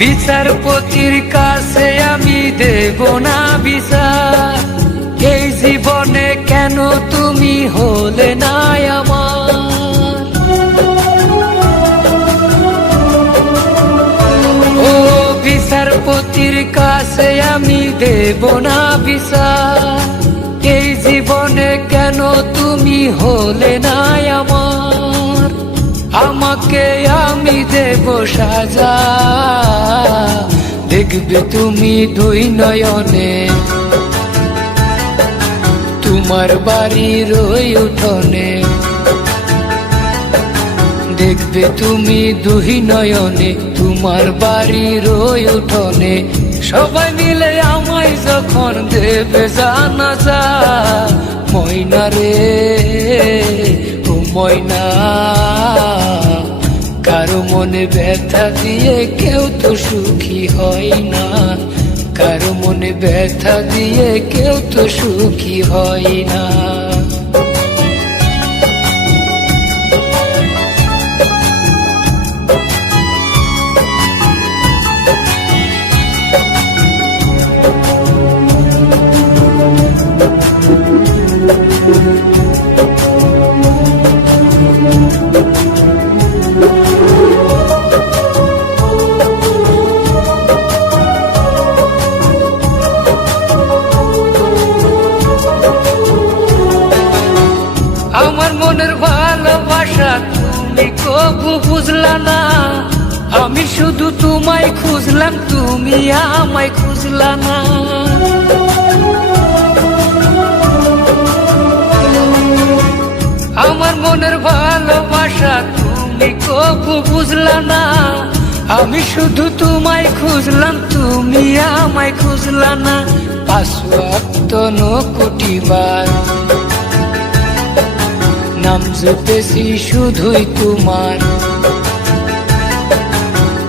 বিচারপতির কাছে আমি দেব না বিচার, এই জীবনে কেন তুমি হলে না আমার। ও বিচারপতির কাছে আমি দেব না বিচার, এই জীবনে কেন তুমি হলে না আমার। আমাকে আমি দেব সাজা, দেখবে তুমি দুই নয়নে, তোমার বাড়ির ওই উঠোনে। দেখবে তুমি দুই নয়নে, তোমার বাড়ির ওই উঠোনে। সবাই মিলে আমায় যখন দেবে জানাজা, ময়না রে ও ময়না, কারো মনে ব্যথা দিয়ে কেউ তো সুখী হয় না, কারো মনে ব্যথা দিয়ে কেউ তো সুখী হয় না। আমার মনের ভালোবাসা তুমি কবু বুঝলা না, আমি শুধু তোমায় খুঁজলাম, তুমি আমায় খুঁজলা না। আমার মনের ভালোবাসা তুমি কবু বুঝলা না, আমি শুধু তোমায় খুঁজলাম, তুমি আমায় খুঁজলা না। 5 ওয়াক্ত 9 কোটি বার নাম জপেছি শুধুই তোমার,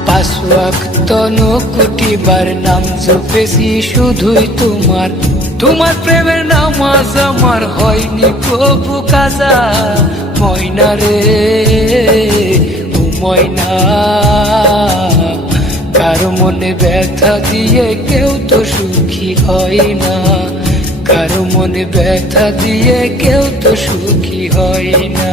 5 ওয়াক্ত 9 কোটি বার নাম জপেছি শুধুই তোমার। তোমার প্রেমের নামাজ আমার হয়নি কবু কাজা, ময়না রে ও ময়না, কারো মনে ব্যথা দিয়ে কেউ তো সুখী হয় না, কারো মনে ব্যথা দিয়ে কেউ তো সুখী হয় না।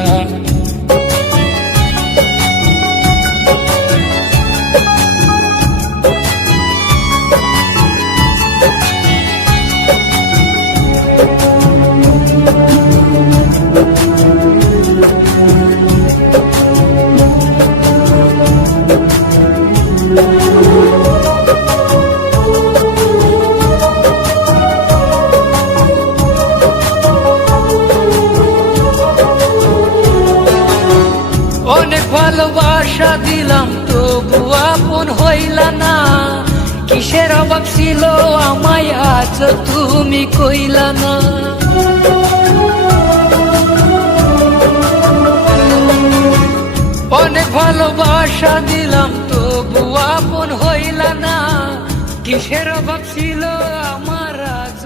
অনেক ভালোবাসা দিলাম তবু আপন হইলা না, কিসের অভাব ছিল আমায় আজ তুমি কইলা না। অনেক ভালোবাসা দিলাম তবু আপন হইলা না, কিসের অভাব ছিল আমার আজ